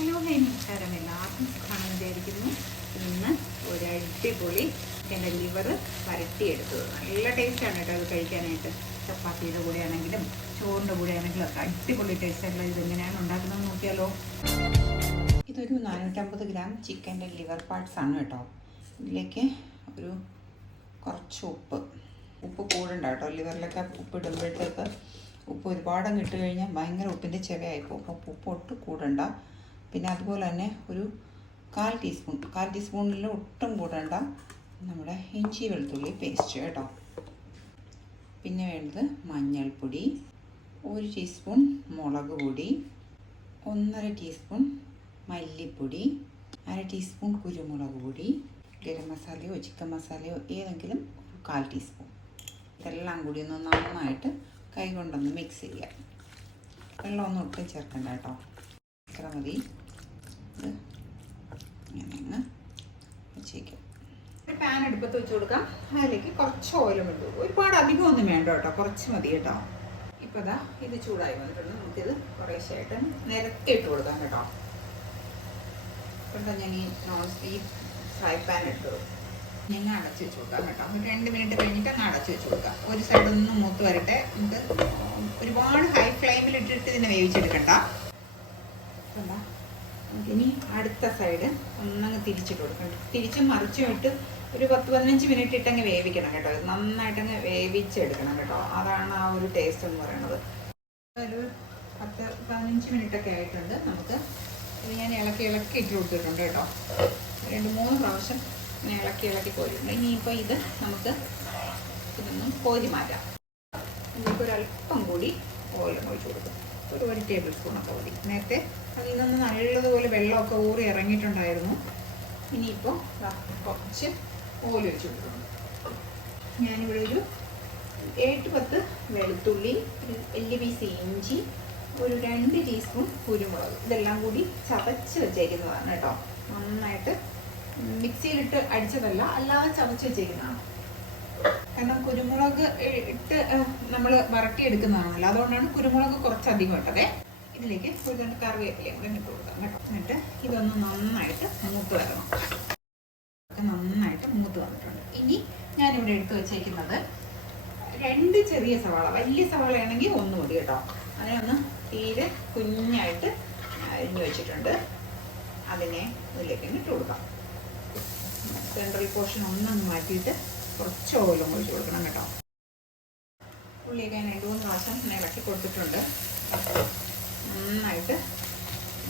Hello നമസ്കാരം, എല്ലാവർക്കും സുഖമാണെന്ന് വിചാരിക്കുന്നു. ഇന്ന് ഒരു അടിപൊളി എൻ്റെ ലിവർ വരട്ടിയെടുത്തത്. നല്ല ടേസ്റ്റാണ് കേട്ടോ അത് കഴിക്കാനായിട്ട്. ചപ്പാത്തിയുടെ കൂടെ ആണെങ്കിലും ചോറിൻ്റെ കൂടെ ആണെങ്കിലും ഒക്കെ അടിപൊളി ടേസ്റ്റായിട്ടുള്ള ഇതെങ്ങനെയാണ് ഉണ്ടാക്കുന്നത് നോക്കിയാലോ. ഇതൊരു 450 ഗ്രാം ചിക്കൻ്റെ ലിവർ പാർട്സ് ആണ് കേട്ടോ. ഇതിലേക്ക് ഒരു കുറച്ച് ഉപ്പ് കൂടണ്ട കേട്ടോ. ലിവറിലൊക്കെ ഉപ്പ് ഇടുമ്പോഴത്തേക്ക് ഉപ്പ് ഒരുപാടങ്ങ് ഇട്ട് കഴിഞ്ഞാൽ ഭയങ്കര ഉപ്പിൻ്റെ ചെവയായിപ്പോൾ. അപ്പോൾ ഉപ്പ് ഒട്ടും കൂടണ്ട. പിന്നെ അതുപോലെ തന്നെ ഒരു 1/4 ടീസ്പൂണിൽ ഒട്ടും കൂടണ്ട നമ്മുടെ ഇഞ്ചി വെളുത്തുള്ളി പേസ്റ്റ് കേട്ടോ. പിന്നെ വേണ്ടത് മഞ്ഞൾപ്പൊടി, 1 ടീസ്പൂൺ മുളക് പൊടി, 1/2 ടീസ്പൂൺ മല്ലിപ്പൊടി, 1/2 ടീസ്പൂൺ കുരുമുളക് പൊടി, ഗരം മസാലയോ ചിക്കൻ മസാലയോ ഏതെങ്കിലും 1/4 ടീസ്പൂൺ. ഇതെല്ലാം കൂടി ഒന്ന് നന്നായിട്ട് കൈ കൊണ്ടൊന്ന് മിക്സ് ചെയ്യാം. വെള്ളമൊന്നും ഒട്ടും ചേർക്കണ്ട കേട്ടോ. ഇത്ര മതി. ഇത് ഇങ്ങനെ അങ്ങ് വെച്ചേക്കാം. ഒരു പാൻ അടുപ്പത്ത് വെച്ച് കൊടുക്കാം. അതിലേക്ക് കുറച്ച് ഓയിലും ഇട്ടു. ഒരുപാട് അധികമൊന്നും വേണ്ട കേട്ടോ, കുറച്ച് മതി കേട്ടോ. ഇപ്പോൾ ഇതാ ഇത് ചൂടായി വന്നിട്ടുണ്ട്. നമുക്കിത് കുറേശ്ശായിട്ട് നിരത്തി ഇട്ട് കൊടുക്കാം കേട്ടോ. ഇപ്പം ഞാൻ ഈ നോൺ സ്റ്റിക്ക് ഫ്രൈ പാൻ ഇട്ടു. ഞാൻ അടച്ച് വെച്ച് കൊടുക്കാം കേട്ടോ. ഒരു 2 മിനിറ്റ് കഴിഞ്ഞിട്ട് അങ്ങ് അടച്ച് വെച്ച് കൊടുക്കാം. ഒരു സൈഡൊന്ന് മൂത്ത് വരട്ടെ. നമുക്ക് ഒരുപാട് ഹൈ ഫ്ലെയിമിൽ ഇട്ടിട്ട് ഇതിനെ വേവിച്ചെടുക്കണ്ട. എന്താ നമുക്കിനി അടുത്ത സൈഡ് ഒന്നങ്ങ് തിരിച്ചിട്ട് കൊടുക്കണം. തിരിച്ചും മറിച്ചും ഇട്ട് ഒരു 10-15 മിനിറ്റ് ഇട്ടങ്ങ് വേവിക്കണം കേട്ടോ. നന്നായിട്ടങ്ങ് വേവിച്ചെടുക്കണം കേട്ടോ. അതാണ് ആ ഒരു ടേസ്റ്റ് എന്ന് പറയുന്നത്. ഒരു 10-15 മിനിറ്റൊക്കെ ആയിട്ടുണ്ട്. നമുക്ക് ഇത് ഞാൻ ഇളക്കി ഇട്ട് കൊടുത്തിട്ടുണ്ട് കേട്ടോ. 2-3 പ്രാവശ്യം ഇങ്ങനെ ഇളക്കി കോരിയിട്ടുണ്ട്. ഇനിയിപ്പോൾ ഇത് നമുക്ക് ഇതൊന്നും കോരി മാറ്റാം. ഇതിലേക്ക് ഒരല്പം കൂടി ഓയിലും ഒഴിച്ച് കൊടുക്കും. ഒരു 1 ടേബിൾ സ്പൂണൊക്കെ മതി. നേരത്തെ അതിൽ നിന്ന് നല്ലതുപോലെ വെള്ളമൊക്കെ ഊറി ഇറങ്ങിയിട്ടുണ്ടായിരുന്നു. ഇനിയിപ്പോൾ കുറച്ച് ഓയിൽ ഒഴിച്ച് കൊടുക്കണം. ഞാനിവിടെ ഒരു 7-10 വെളുത്തുള്ളി, ഒരു 1 പീസ് ഇഞ്ചി, ഒരു 2 ടീസ്പൂൺ കുരുമുളക്, ഇതെല്ലാം കൂടി ചതച്ച് വെച്ചേക്കുന്നതാണ് കേട്ടോ. നന്നായിട്ട് മിക്സിയിലിട്ട് അടിച്ചതല്ല, അല്ലാതെ ചതച്ച് വെച്ചേക്കുന്നതാണ്. കാരണം കുരുമുളക് ഇട്ട് നമ്മൾ വരട്ടിയെടുക്കുന്നതാണല്ലോ, അതുകൊണ്ടാണ് കുരുമുളക് കുറച്ചധികം ഇട്ടതേ. ഇതിലേക്ക് ഒരു 2 കറിവേപ്പിലയും കൂടെ ഇട്ട് കൊടുക്കാം കേട്ടോ. എന്നിട്ട് ഇതൊന്ന് നന്നായിട്ട് മൂത്ത് വരണം. നന്നായിട്ട് മൂത്ത് വന്നിട്ടുണ്ട്. ഇനി ഞാനിവിടെ എടുത്ത് വെച്ചേക്കുന്നത് 2 ചെറിയ സവാള. വലിയ സവാളയാണെങ്കിൽ 1 മതി കേട്ടോ. അതിനൊന്ന് തീരെ കുഞ്ഞായിട്ട് അരിഞ്ഞു വെച്ചിട്ടുണ്ട്. അതിനെ ഇതിലേക്ക് ഇട്ട് കൊടുക്കാം. സെൻട്രൽ പോർഷൻ ഒന്നങ്ങ് മാറ്റിയിട്ട് കുറച്ച് ഓയിലും ഒഴിച്ച് കൊടുക്കണം കേട്ടോ. ഉള്ളിയൊക്കെ ഞാൻ 2-3 പ്രാവശ്യം ഇളക്കി കൊടുത്തിട്ടുണ്ട്. നന്നായിട്ട്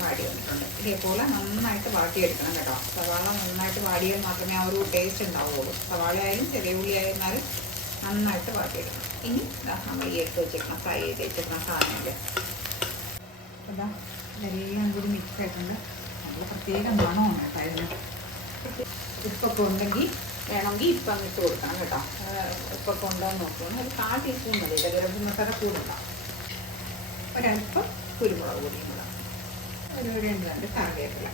വാടി വന്നിട്ടുണ്ട്. ഇതേപോലെ നന്നായിട്ട് വാട്ടിയെടുക്കണം കേട്ടോ. സവാള നന്നായിട്ട് വാടിയാൽ മാത്രമേ ആ ഒരു ടേസ്റ്റ് ഉണ്ടാവുള്ളൂ. സവാള ആയാലും ചെറിയ ഉള്ളി ആയിരുന്നാലും നന്നായിട്ട് വാട്ടിയെടുക്കണം. ഇനി നമ്മൾ ഈ എടുത്ത് വെച്ചേക്കണം, ഫ്രൈ ചെയ്ത് വെച്ചേക്കണം സാധനങ്ങൾ. അതാ ഇതെല്ലാം കൂടി മിക്സ് ആയിട്ടുണ്ട്. നല്ല പ്രത്യേക മണമാണ് കേട്ടോ ഇതിന്. ഉപ്പൊക്കെ ഉണ്ടെങ്കിൽ വേണമെങ്കിൽ ഇപ്പം അങ്ങ് ഇട്ട് കൊടുക്കണം കേട്ടോ. ഉപ്പൊക്കെ ഉണ്ടോയെന്ന് നോക്കണം. ഒരു 1/4 ടീസ്പൂൺ മതി. ഗരം മസാല കൂടണ്ട. ഒരല്പം കുരുമുളക് പൊടിയും കൂടാം. ഒരു 2 കറിവേപ്പില.